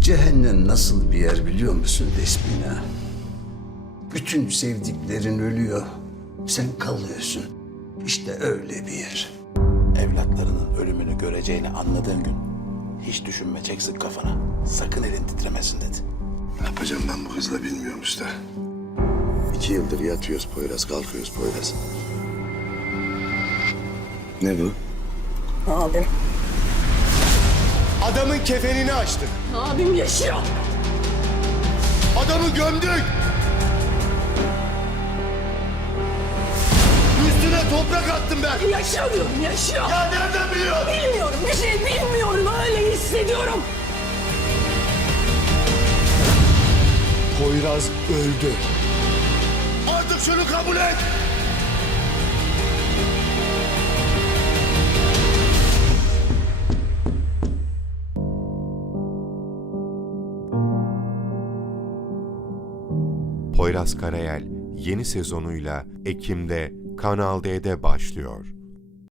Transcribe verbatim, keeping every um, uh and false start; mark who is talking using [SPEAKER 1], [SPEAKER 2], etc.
[SPEAKER 1] Cehennem nasıl bir yer biliyor musun Despina? Bütün sevdiklerin ölüyor, sen kalıyorsun. İşte öyle bir yer.
[SPEAKER 2] Evlatlarının ölümünü göreceğini anladığın gün hiç düşünme, çek sık kafana. Sakın elin titremesin dedi.
[SPEAKER 3] Ne yapacağım ben bu kızla bilmiyorum usta. İki yıldır yatıyoruz Poyraz, kalkıyoruz Poyraz. Ne bu?
[SPEAKER 4] Abim.
[SPEAKER 3] Adamın kefenini açtık.
[SPEAKER 4] Abim yaşıyor.
[SPEAKER 3] Adamı gömdük. Üstüne toprak attım ben.
[SPEAKER 4] Yaşıyor diyorum, yaşıyor.
[SPEAKER 3] Ya nereden biliyorsun?
[SPEAKER 4] Bilmiyorum, bir şey bilmiyorum. Öyle hissediyorum.
[SPEAKER 3] Poyraz öldü. Artık şunu kabul et.
[SPEAKER 5] Poyraz Karayel yeni sezonuyla Ekim'de Kanal D'de başlıyor.